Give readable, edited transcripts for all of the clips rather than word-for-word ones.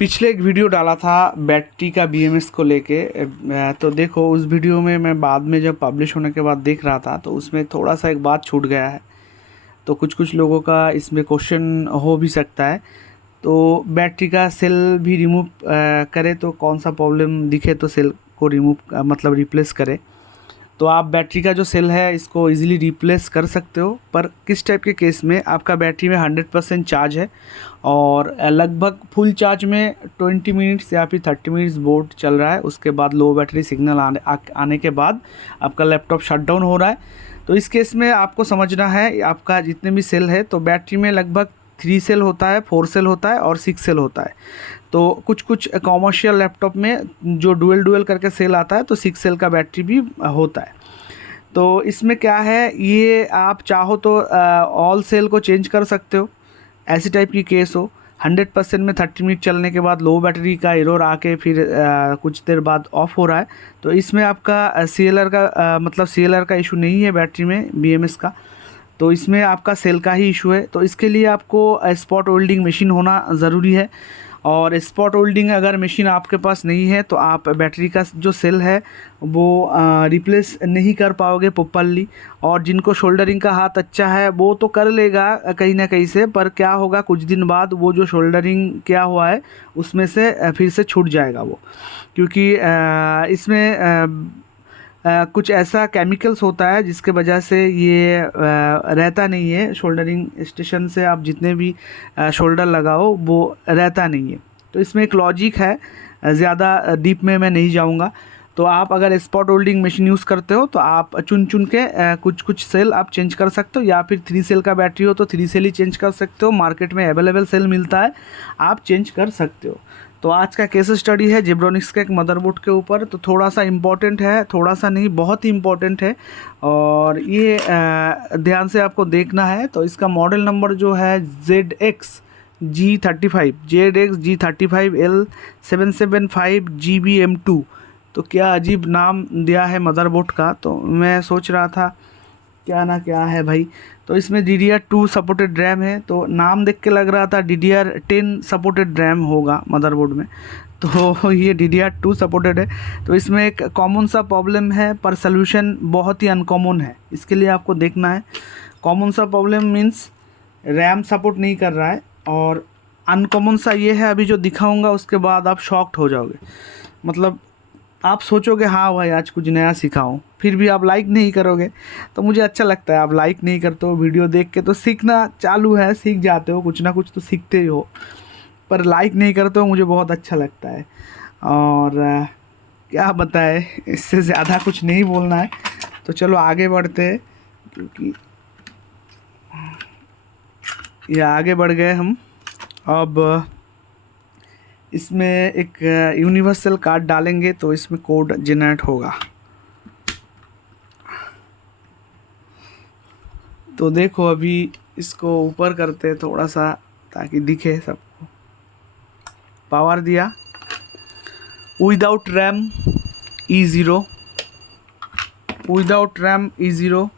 पिछले एक वीडियो डाला था बैटरी का बीएमएस को लेके। तो देखो उस वीडियो में मैं बाद में जब पब्लिश होने के बाद देख रहा था तो उसमें थोड़ा सा एक बात छूट गया है। तो कुछ लोगों का इसमें क्वेश्चन हो भी सकता है। तो बैटरी का सेल भी रिमूव करे तो कौन सा प्रॉब्लम दिखे तो सेल को रिमूव मतलब रिप्लेस करे। तो आप बैटरी का जो सेल है इसको इजीली रिप्लेस कर सकते हो, पर किस टाइप के केस में आपका बैटरी में 100% चार्ज है और लगभग फुल चार्ज में 20 मिनट्स या फिर 30 मिनट्स बोर्ड चल रहा है, उसके बाद लो बैटरी सिग्नल आने के बाद आपका लैपटॉप शट डाउन हो रहा है। तो इस केस में आपको समझना है आपका जितने भी सेल है, तो बैटरी में लगभग 3 सेल होता है, 4 सेल होता है और 6 सेल होता है। तो कुछ कॉमर्शियल लैपटॉप में जो डुअल करके सेल आता है तो 6 सेल का बैटरी भी होता है। तो इसमें क्या है, ये आप चाहो तो ऑल सेल को चेंज कर सकते हो। ऐसी टाइप की केस हो 100% में 30 मिनट चलने के बाद लो बैटरी का एरर आके फिर कुछ देर बाद ऑफ हो रहा है, तो इसमें आपका सीएलआर का मतलब सीएलआर का इशू नहीं है बैटरी में बीएमएस का। तो इसमें आपका सेल का ही इशू है। तो इसके लिए आपको स्पॉट वेल्डिंग मशीन होना ज़रूरी है, और स्पॉट वेल्डिंग अगर मशीन आपके पास नहीं है तो आप बैटरी का जो सेल है वो रिप्लेस नहीं कर पाओगे प्रॉपर्ली। और जिनको शोल्डरिंग का हाथ अच्छा है वो तो कर लेगा कहीं ना कहीं से, पर क्या होगा कुछ दिन बाद वो जो शोल्डरिंग किया हुआ है उसमें से फिर से छूट जाएगा वो, क्योंकि इसमें कुछ ऐसा केमिकल्स होता है जिसके वजह से ये रहता नहीं है। शोल्डरिंग स्टेशन से आप जितने भी शोल्डर लगाओ वो रहता नहीं है। तो इसमें एक लॉजिक है, ज़्यादा डीप में मैं नहीं जाऊंगा। तो आप अगर स्पॉट वेल्डिंग मशीन यूज़ करते हो तो आप चुन के कुछ सेल आप चेंज कर सकते हो, या फिर 3 सेल का बैटरी हो तो 3 सेल ही चेंज कर सकते हो। मार्केट में अवेलेबल सेल मिलता है, आप चेंज कर सकते हो। तो आज का केस स्टडी है जेब्रोनिक्स का एक मदरबोर्ड के ऊपर। तो थोड़ा सा इम्पॉर्टेंट है, थोड़ा सा नहीं बहुत ही इम्पॉर्टेंट है, और ये ध्यान से आपको देखना है। तो इसका मॉडल नंबर जो है ZXG35L775GB M2। तो क्या अजीब नाम दिया है मदरबोर्ड का, तो मैं सोच रहा था क्या ना क्या है भाई। तो इसमें DDR2 सपोर्टेड रैम है, तो नाम देख के लग रहा था DDR10 सपोर्टेड रैम होगा मदरबोर्ड में। तो ये DDR2 सपोर्टेड है। तो इसमें एक कॉमन सा प्रॉब्लम है, पर सलूशन बहुत ही अनकॉमन है। इसके लिए आपको देखना है कॉमन सा प्रॉब्लम मीन्स रैम सपोर्ट नहीं कर रहा है, और अनकॉमन सा ये है अभी जो दिखाऊंगा उसके बाद आप शॉक्ड हो जाओगे। मतलब आप सोचोगे हाँ भाई आज कुछ नया सीखा हूँ, फिर भी आप लाइक नहीं करोगे। तो मुझे अच्छा लगता है आप लाइक नहीं करते हो वीडियो देख के, तो सीखना चालू है, सीख जाते हो, कुछ ना कुछ तो सीखते ही हो, पर लाइक नहीं करते हो, मुझे बहुत अच्छा लगता है। और क्या बताए, इससे ज़्यादा कुछ नहीं बोलना है। तो चलो आगे बढ़ते हैं, क्योंकि ये आगे बढ़ गए हम। अब इसमें एक यूनिवर्सल कार्ड डालेंगे तो इसमें कोड जनरेट होगा। तो देखो अभी इसको ऊपर करते हैं थोड़ा सा ताकि दिखे सबको। पावर दिया, without RAM E0, without RAM E0।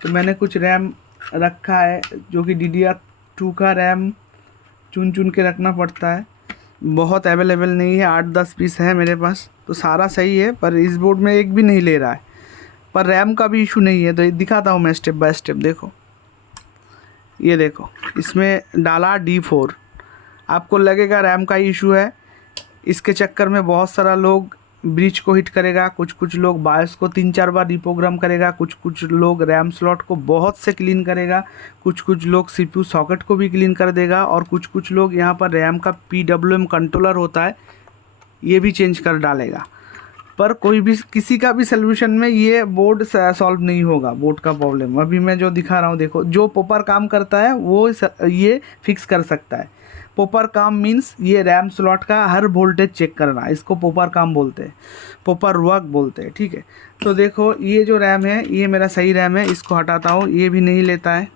तो मैंने कुछ रैम रखा है जो कि DDR2 का रैम चुन के रखना पड़ता है। बहुत अवेलेबल नहीं है, 8-10 पीस है मेरे पास, तो सारा सही है, पर इस बोर्ड में एक भी नहीं ले रहा है। पर रैम का भी इशू नहीं है, तो दिखाता हूँ मैं स्टेप बाय स्टेप। देखो ये देखो, इसमें डाला D4। आपको लगेगा रैम का इशू है, इसके चक्कर में बहुत सारा लोग ब्रिज को हिट करेगा, कुछ लोग बायोस को 3-4 बार रिप्रोग्राम करेगा, कुछ लोग रैम स्लॉट को बहुत से क्लीन करेगा, कुछ लोग CPU सॉकेट को भी क्लीन कर देगा, और कुछ लोग यहाँ पर रैम का PWM कंट्रोलर होता है ये भी चेंज कर डालेगा। पर कोई भी किसी का भी सलूशन में ये बोर्ड सॉल्व नहीं होगा, बोर्ड का प्रॉब्लम। अभी मैं जो दिखा रहा हूँ देखो, जो प्रॉपर काम करता है वो ये फिक्स कर सकता है। प्रॉपर काम मीन्स ये रैम स्लॉट का हर वोल्टेज चेक करना, इसको प्रॉपर काम बोलते हैं, प्रॉपर वर्क बोलते हैं, ठीक है। तो देखो ये जो रैम है ये मेरा सही रैम है, इसको हटाता हूँ, ये भी नहीं लेता है।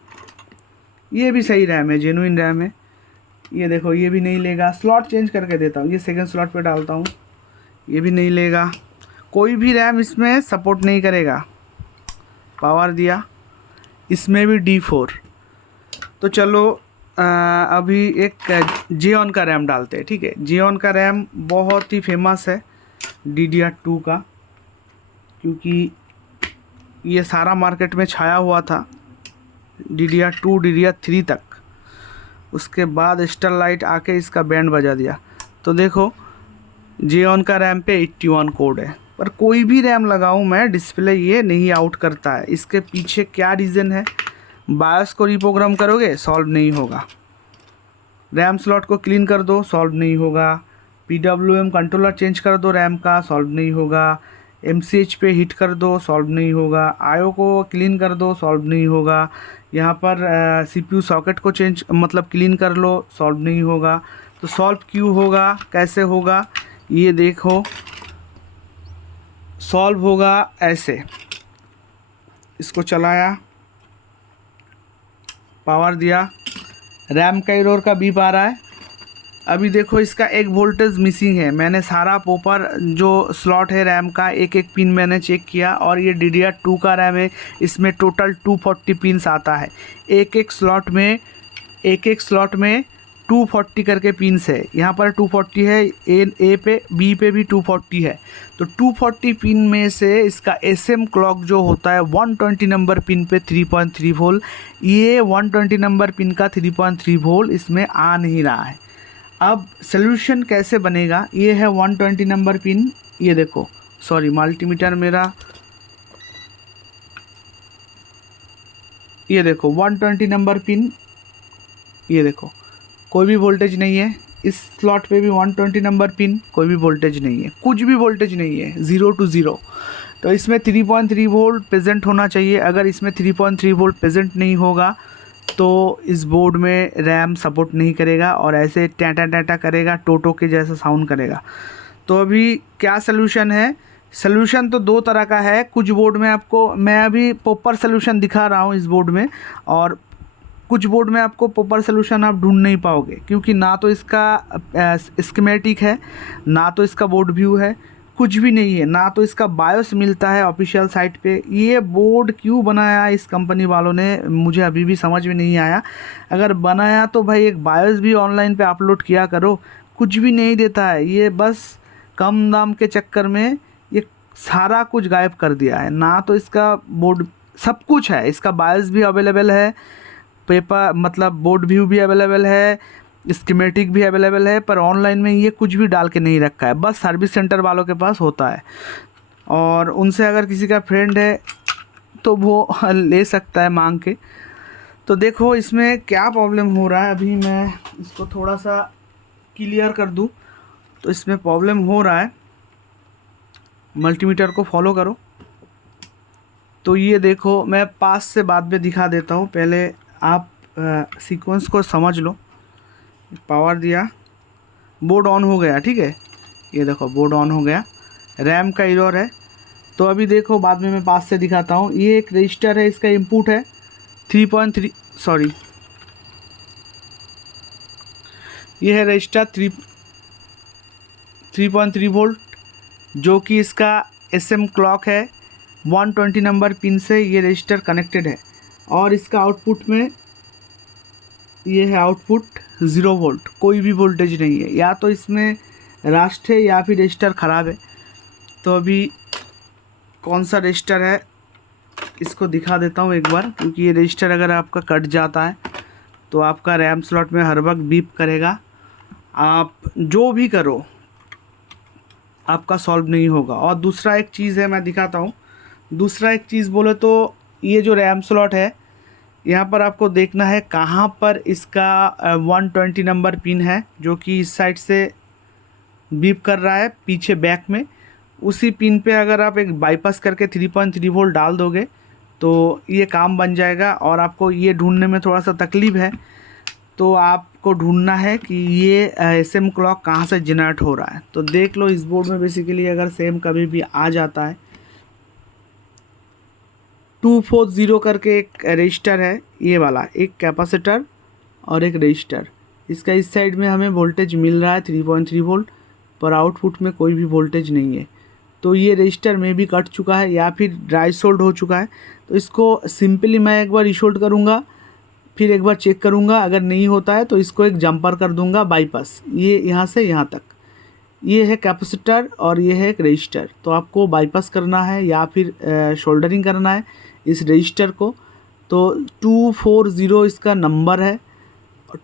ये भी सही रैम है, जेन्युइन रैम है। ये देखो ये भी नहीं लेगा, स्लॉट चेंज करके देता हूँ, ये सेकंड स्लॉट पे डालता हूँ, ये भी नहीं लेगा। कोई भी रैम इसमें सपोर्ट नहीं करेगा। पावर दिया, इसमें भी D4। तो चलो अभी एक जेऑन का रैम डालते हैं, ठीक है। जेऑन का रैम बहुत ही फेमस है DDR2 का, क्योंकि ये सारा मार्केट में छाया हुआ था DDR2 DDR3 तक। उसके बाद स्टरलाइट आके इसका बैंड बजा दिया। तो देखो जेऑन का रैम पे 81 कोड है, पर कोई भी रैम लगाऊं मैं डिस्प्ले ये नहीं आउट करता है। इसके पीछे क्या रीज़न है? बायोस को रिप्रोग्राम करोगे सॉल्व नहीं होगा, रैम स्लॉट को क्लीन कर दो सॉल्व नहीं होगा, PWM कंट्रोलर चेंज कर दो रैम का सॉल्व नहीं होगा, MCH पे हिट कर दो सॉल्व नहीं होगा, IO को क्लीन कर दो सॉल्व नहीं होगा, यहाँ पर CPU सॉकेट को चेंज मतलब क्लीन कर लो सॉल्व नहीं होगा। तो सॉल्व क्यों होगा, कैसे होगा? ये देखो सॉल्व होगा ऐसे, इसको चलाया, पावर दिया, रैम का एरर का बीप आ रहा है। अभी देखो इसका एक वोल्टेज मिसिंग है। मैंने सारा प्रॉपर जो स्लॉट है रैम का एक एक पिन मैंने चेक किया, और ये DDR2 का रैम है, इसमें टोटल 240 पिन्स आता है। एक एक स्लॉट में 240 करके पिन्स है। यहाँ पर 240 है, ए पे बी पे भी 240 है। तो 240 पिन में से इसका SM क्लॉक जो होता है 120 नंबर पिन पे 3.3 वोल्ट, ये 120 नंबर पिन का 3.3 वोल्ट इसमें आ नहीं रहा है। अब सोल्यूशन कैसे बनेगा? ये है 120 नंबर पिन, ये देखो, सॉरी मल्टीमीटर मेरा, ये देखो 120 नंबर पिन, ये देखो कोई भी वोल्टेज नहीं है। इस स्लॉट पे भी 120 नंबर पिन, कोई भी वोल्टेज नहीं है, कुछ भी वोल्टेज नहीं है, 0 to 0। तो इसमें 3.3 वोल्ट प्रेजेंट होना चाहिए। अगर इसमें 3.3 वोल्ट प्रेजेंट नहीं होगा तो इस बोर्ड में रैम सपोर्ट नहीं करेगा और ऐसे टैटा टैटा करेगा, टोटो के जैसा साउंड करेगा। तो अभी क्या सलूशन है? सलूशन तो दो तरह का है। कुछ बोर्ड में आपको मैं अभी प्रॉपर सलूशन दिखा रहा हूँ इस बोर्ड में, और कुछ बोर्ड में आपको प्रॉपर सलूशन आप ढूंढ नहीं पाओगे, क्योंकि ना तो इसका स्कीमेटिक है, ना तो इसका बोर्ड व्यू है, कुछ भी नहीं है, ना तो इसका बायोस मिलता है ऑफिशियल साइट पे। ये बोर्ड क्यों बनाया इस कंपनी वालों ने, मुझे अभी भी समझ में नहीं आया। अगर बनाया तो भाई एक बायोस भी ऑनलाइन पे अपलोड किया करो। कुछ भी नहीं देता है ये, बस कम दाम के चक्कर में ये सारा कुछ गायब कर दिया है। ना तो इसका बोर्ड, सब कुछ है, इसका बायोस भी अवेलेबल है, पेपर मतलब बोर्ड व्यू भी अवेलेबल है, स्कीमेटिक भी अवेलेबल है, पर ऑनलाइन में ये कुछ भी डाल के नहीं रखा है। बस सर्विस सेंटर वालों के पास होता है, और उनसे अगर किसी का फ्रेंड है तो वो ले सकता है मांग के। तो देखो इसमें क्या प्रॉब्लम हो रहा है, अभी मैं इसको थोड़ा सा क्लियर कर दूं। तो इसमें प्रॉब्लम हो रहा है, मल्टीमीटर को फॉलो करो। तो ये देखो मैं पास से बाद में दिखा देता हूँ, पहले आप सीक्वेंस को समझ लो। पावर दिया, बोर्ड ऑन हो गया, ठीक है, ये देखो बोर्ड ऑन हो गया, रैम का एरर है। तो अभी देखो बाद में मैं पास से दिखाता हूँ। ये एक रजिस्टर है, इसका इनपुट है 3.3, सॉरी ये है रजिस्टर 3.3 वोल्ट, जो कि इसका SM क्लॉक है। 120 नंबर पिन से ये रजिस्टर कनेक्टेड है, और इसका आउटपुट में ये है आउटपुट 0 वोल्ट, कोई भी वोल्टेज नहीं है। या तो इसमें रास्ट है या फिर रजिस्टर ख़राब है। तो अभी कौन सा रजिस्टर है इसको दिखा देता हूँ एक बार, क्योंकि ये रजिस्टर अगर आपका कट जाता है तो आपका रैम स्लॉट में हर वक्त बीप करेगा। आप जो भी करो आपका सॉल्व नहीं होगा। और दूसरा एक चीज़ है, मैं दिखाता हूँ। दूसरा एक चीज़ बोले तो ये जो रैम स्लॉट है, यहाँ पर आपको देखना है कहाँ पर इसका 120 नंबर पिन है, जो कि इस साइड से बीप कर रहा है पीछे बैक में। उसी पिन पे अगर आप एक बाईपास करके 3.3 वोल्ट डाल दोगे तो ये काम बन जाएगा। और आपको ये ढूंढने में थोड़ा सा तकलीफ है, तो आपको ढूंढना है कि ये SM क्लॉक कहाँ से जनरेट हो रहा है। तो देख लो इस बोर्ड में बेसिकली अगर सेम कभी भी आ जाता है, 240 करके एक रजिस्टर है, ये वाला एक कैपेसिटर और एक रजिस्टर। इसका इस साइड में हमें वोल्टेज मिल रहा है 3.3 वोल्ट, पर आउटपुट में कोई भी वोल्टेज नहीं है। तो ये रजिस्टर में भी कट चुका है या फिर ड्राई सोल्ड हो चुका है। तो इसको सिंपली मैं एक बार रीशोल्ड करूँगा, फिर एक बार चेक करूँगा, अगर नहीं होता है तो इसको एक जंपर कर दूँगा बाईपास, ये यहाँ से यहाँ तक। ये है कैपेसिटर और ये है एक रजिस्टर। तो आपको बाईपास करना है या फिर शोल्डरिंग करना है इस रजिस्टर को। तो 240 इसका नंबर है।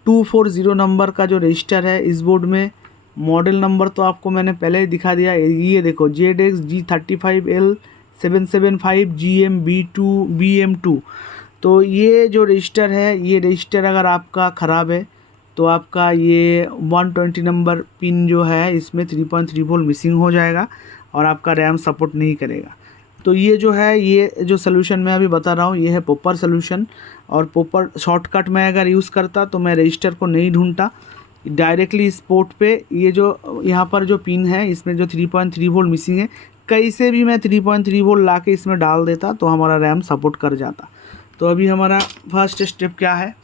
240 नंबर का जो रजिस्टर है इस बोर्ड में, मॉडल नंबर तो आपको मैंने पहले ही दिखा दिया। ये देखो ZXG35L775GMB2BM2। तो ये जो रजिस्टर है, ये रजिस्टर अगर आपका ख़राब है तो आपका ये 120 नंबर पिन जो है इसमें 3.3 वोल्ट मिसिंग हो जाएगा और आपका रैम सपोर्ट नहीं करेगा। तो ये जो है, ये जो सलूशन मैं अभी बता रहा हूँ ये है पोपर सलूशन। और पोपर शॉर्टकट मैं अगर यूज़ करता तो मैं रजिस्टर को नहीं ढूंढता, डायरेक्टली इस पोर्ट पे ये जो यहाँ पर जो पिन है इसमें जो 3.3 वोल्ट मिसिंग है, कैसे भी मैं 3.3 वोल्ट ला के इसमें डाल देता तो हमारा रैम सपोर्ट कर जाता। तो अभी हमारा फर्स्ट स्टेप क्या है,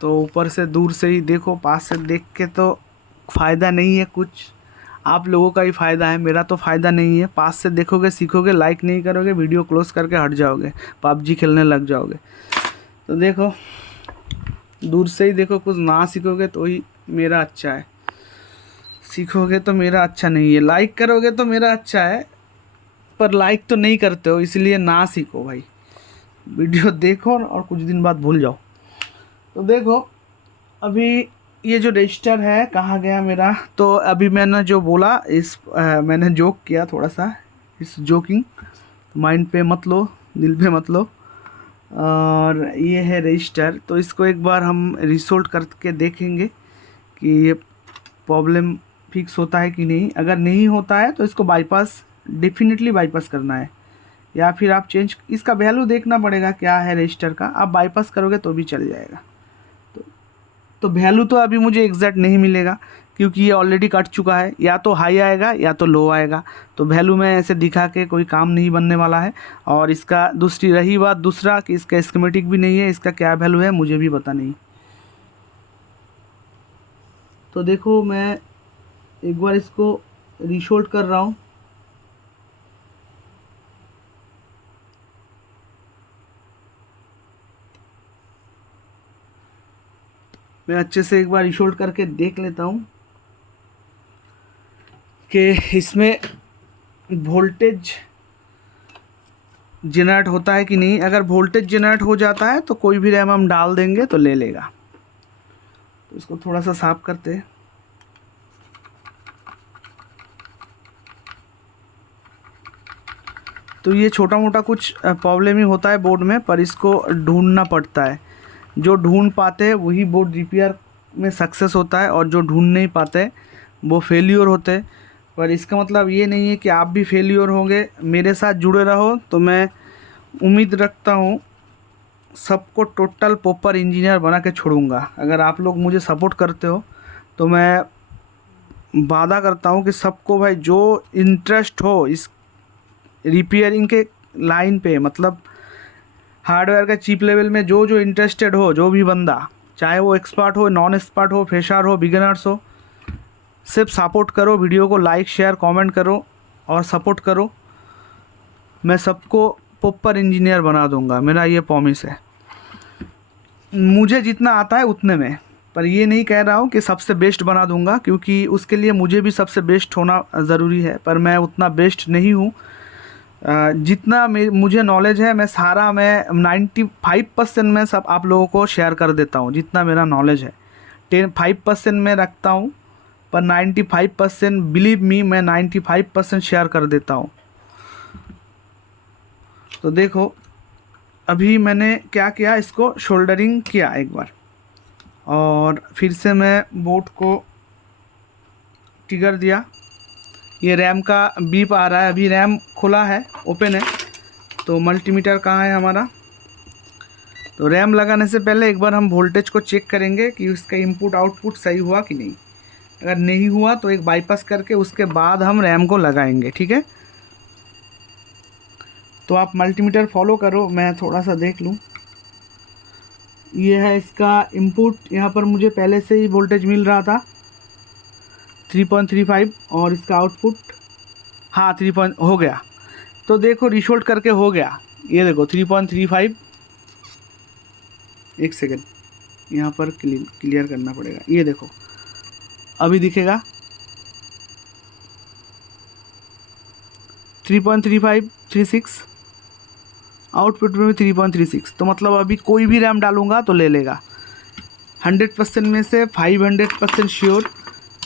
तो ऊपर से दूर से ही देखो, पास से देख के तो फ़ायदा नहीं है कुछ, आप लोगों का ही फ़ायदा है, मेरा तो फ़ायदा नहीं है। पास से देखोगे, सीखोगे, लाइक नहीं करोगे, वीडियो क्लोज करके हट जाओगे, पबजी खेलने लग जाओगे। तो देखो, दूर से ही देखो, कुछ ना सीखोगे तो ही मेरा अच्छा है, सीखोगे तो मेरा अच्छा नहीं है। लाइक करोगे तो मेरा अच्छा है, पर लाइक तो नहीं करते हो, इसलिए ना सीखो भाई, वीडियो देखो और कुछ दिन बाद भूल जाओ। तो देखो अभी ये जो रजिस्टर है कहाँ गया मेरा, तो अभी मैंने जो बोला मैंने जोक किया थोड़ा सा, इस जोकिंग माइंड पे मत लो, दिल पे मत लो। और ये है रजिस्टर, तो इसको एक बार हम रिसोल्ट करके देखेंगे कि ये प्रॉब्लम फिक्स होता है कि नहीं। अगर नहीं होता है तो इसको बाईपास, डेफिनेटली बाईपास करना है, या फिर आप चेंज, इसका वैल्यू देखना पड़ेगा क्या है रजिस्टर का। आप बाईपास करोगे तो भी चल जाएगा। तो वैल्यू तो अभी मुझे एग्जैक्ट नहीं मिलेगा क्योंकि ये ऑलरेडी कट चुका है, या तो हाई आएगा या तो लो आएगा। तो वैल्यू में ऐसे दिखा के कोई काम नहीं बनने वाला है। और इसका दूसरी रही बात, दूसरा कि इसका स्कीमेटिक भी नहीं है, इसका क्या वैल्यू है मुझे भी पता नहीं। तो देखो मैं एक बार इसको रीशोल्ड कर रहा हूँ। मैं अच्छे से एक बार रीशोल्ड करके देख लेता हूँ कि इसमें वोल्टेज जनरेट होता है कि नहीं। अगर वोल्टेज जनरेट हो जाता है तो कोई भी रैम हम डाल देंगे तो ले लेगा। तो इसको थोड़ा सा साफ करते हैं। तो ये छोटा मोटा कुछ प्रॉब्लम ही होता है बोर्ड में, पर इसको ढूंढना पड़ता है। जो ढूंढ पाते हैं वही बोर्ड रिपेयर में सक्सेस होता है, और जो ढूंढ नहीं पाते वो फेल्योर होते हैं। पर इसका मतलब ये नहीं है कि आप भी फेल्योर होंगे। मेरे साथ जुड़े रहो तो मैं उम्मीद रखता हूँ सबको टोटल प्रॉपर इंजीनियर बना के छोड़ूंगा। अगर आप लोग मुझे सपोर्ट करते हो तो मैं वादा करता हूँ कि सबको भाई जो इंटरेस्ट हो इस रिपेयरिंग के लाइन पे, मतलब हार्डवेयर का चीप लेवल में जो जो इंटरेस्टेड हो, जो भी बंदा, चाहे वो एक्सपर्ट हो, नॉन एक्सपर्ट हो, फ्रेशर हो, बिगिनर्स हो, सिर्फ सपोर्ट करो, वीडियो को लाइक शेयर कमेंट करो और सपोर्ट करो। मैं सबको प्रॉपर इंजीनियर बना दूंगा, मेरा ये प्रॉमिस है। मुझे जितना आता है उतने में, पर ये नहीं कह रहा हूँ कि सबसे बेस्ट बना दूंगा, क्योंकि उसके लिए मुझे भी सबसे बेस्ट होना ज़रूरी है, पर मैं उतना बेस्ट नहीं हूँ। जितना मुझे नॉलेज है मैं 95% में सब आप लोगों को शेयर कर देता हूँ। जितना मेरा नॉलेज है 5% में रखता हूँ, पर 95% बिलीव मी, मैं 95% शेयर कर देता हूँ। तो देखो अभी मैंने क्या किया, इसको शोल्डरिंग किया एक बार, और फिर से मैं बोर्ड को ट्रिगर दिया। ये रैम का बीप आ रहा है, अभी रैम खुला है, ओपन है। तो मल्टीमीटर कहाँ है हमारा। तो रैम लगाने से पहले एक बार हम वोल्टेज को चेक करेंगे कि उसका इनपुट आउटपुट सही हुआ कि नहीं। अगर नहीं हुआ तो एक बाईपास करके उसके बाद हम रैम को लगाएंगे, ठीक है। तो आप मल्टीमीटर फॉलो करो, मैं थोड़ा सा देख लूँ। ये है इसका इनपुट, यहाँ पर मुझे पहले से ही वोल्टेज मिल रहा था 3.35, और इसका आउटपुट हाँ 3 हो गया। तो देखो रिशोल्ड करके हो गया, ये देखो 3.35 एक सेकेंड, यहाँ पर क्लियर करना पड़ेगा। ये देखो अभी दिखेगा 3.3536, आउटपुट में भी 3.36। तो मतलब अभी कोई भी रैम डालूंगा तो ले लेगा। 100% में से 500% श्योर,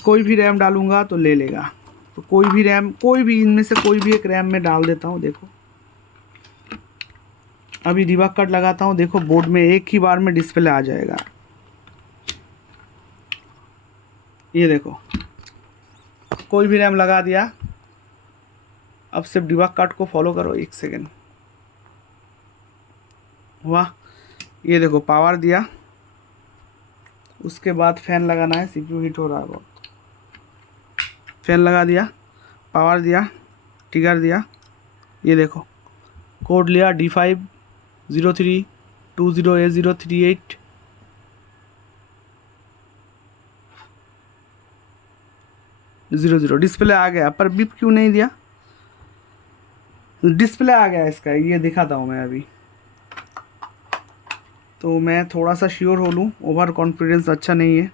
कोई भी रैम डालूंगा तो ले लेगा। तो कोई भी रैम, कोई भी इनमें से कोई भी एक रैम में डाल देता हूँ। देखो अभी डिबग कट लगाता हूँ, देखो बोर्ड में एक ही बार में डिस्प्ले आ जाएगा। ये देखो कोई भी रैम लगा दिया। अब सिर्फ डिबग कट को फॉलो करो। एक सेकेंड, वाह, ये देखो पावर दिया, उसके बाद फैन लगाना है, सीपीयू हीट हो रहा है बहुत। फैन लगा दिया, पावर दिया, ट्रिगर दिया, ये देखो कोड लिया D50320A038। डिस्प्ले आ गया, पर बीप क्यों नहीं दिया? डिस्प्ले आ गया इसका, ये दिखाता हूँ मैं अभी। तो मैं थोड़ा सा श्योर हो लूँ, ओवर कॉन्फिडेंस अच्छा नहीं है।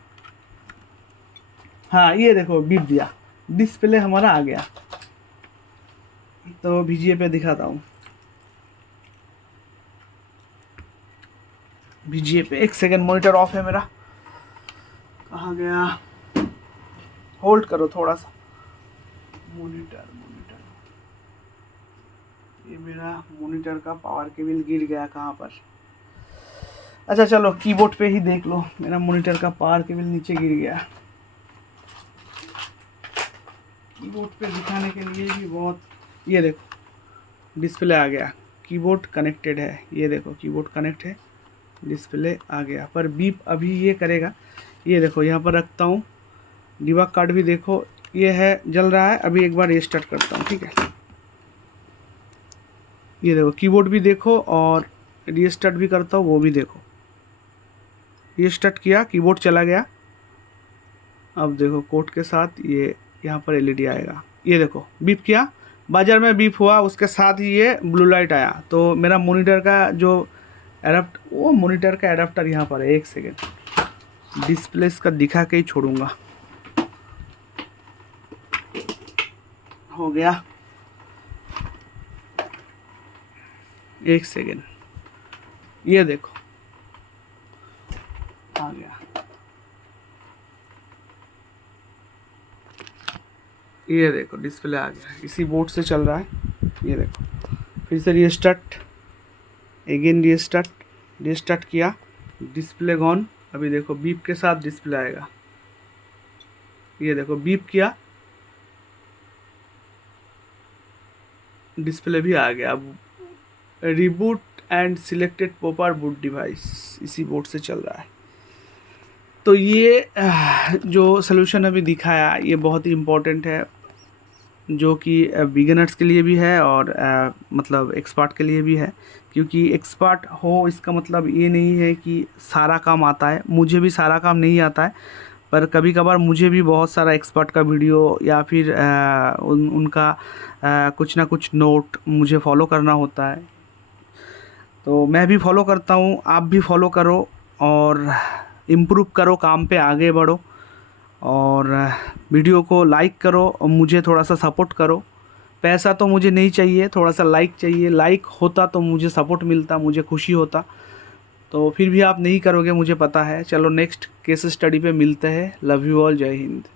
हाँ ये देखो बीप दिया, डिस्प्ले हमारा आ गया। तो VGA पे दिखाता हूँ, VGA पे। एक सेकेंड, मॉनिटर ऑफ है मेरा, कहाँ गया? होल्ड करो थोड़ा सा। मॉनिटर, ये मेरा मॉनिटर का पावर केबल गिर गया कहाँ पर? अच्छा चलो कीबोर्ड पे ही देख लो, मेरा मॉनिटर का पावर केबल नीचे गिर गया। कीबोर्ड पे दिखाने के लिए भी बहुत, ये देखो डिस्प्ले आ गया, कीबोर्ड कनेक्टेड है। ये देखो कीबोर्ड कनेक्ट है, डिस्प्ले आ गया, पर बीप अभी ये करेगा। ये देखो यहाँ पर रखता हूँ, डिबग कार्ड भी देखो, ये है जल रहा है। अभी एक बार रीस्टार्ट करता हूँ, ठीक है? ये देखो कीबोर्ड भी देखो, और रीस्टार्ट भी करता हूँ, वो भी देखो। रीस्टार्ट किया, कीबोर्ड चला गया। अब देखो कोड के साथ ये यहाँ पर LED आएगा। ये देखो बीप किया, बाजार में बीप हुआ, उसके साथ ही ये ब्लू लाइट आया। तो मेरा मॉनिटर का जो मॉनिटर का एडाप्टर यहाँ पर है। एक सेकेंड, डिस्प्ले इसका दिखा के ही छोड़ूंगा। हो गया, एक सेकेंड, ये देखो आ गया। ये देखो डिस्प्ले आ गया, इसी बोर्ड से चल रहा है। ये देखो फिर से रीस्टार्ट, अगेन रीस्टार्ट किया, डिस्प्ले गॉन। अभी देखो बीप के साथ डिस्प्ले आएगा। ये देखो बीप किया, डिस्प्ले भी आ गया। अब reboot and selected proper boot device, इसी बोर्ड से चल रहा है। तो ये जो सलूशन अभी दिखाया ये बहुत ही इम्पोर्टेंट है, जो कि बिगिनर्स के लिए भी है और मतलब एक्सपर्ट के लिए भी है। क्योंकि एक्सपर्ट हो इसका मतलब ये नहीं है कि सारा काम आता है। मुझे भी सारा काम नहीं आता है, पर कभी कभार मुझे भी बहुत सारा एक्सपर्ट का वीडियो या फिर उनका कुछ ना कुछ नोट मुझे फॉलो करना होता है। तो मैं भी फॉलो करता हूँ, आप भी फॉलो करो और इम्प्रूव करो, काम पे आगे बढ़ो, और वीडियो को लाइक करो और मुझे थोड़ा सा सपोर्ट करो। पैसा तो मुझे नहीं चाहिए, थोड़ा सा लाइक चाहिए। लाइक होता तो मुझे सपोर्ट मिलता, मुझे खुशी होता। तो फिर भी आप नहीं करोगे, मुझे पता है। चलो नेक्स्ट केस स्टडी पे मिलते हैं। लव यू ऑल, जय हिंद।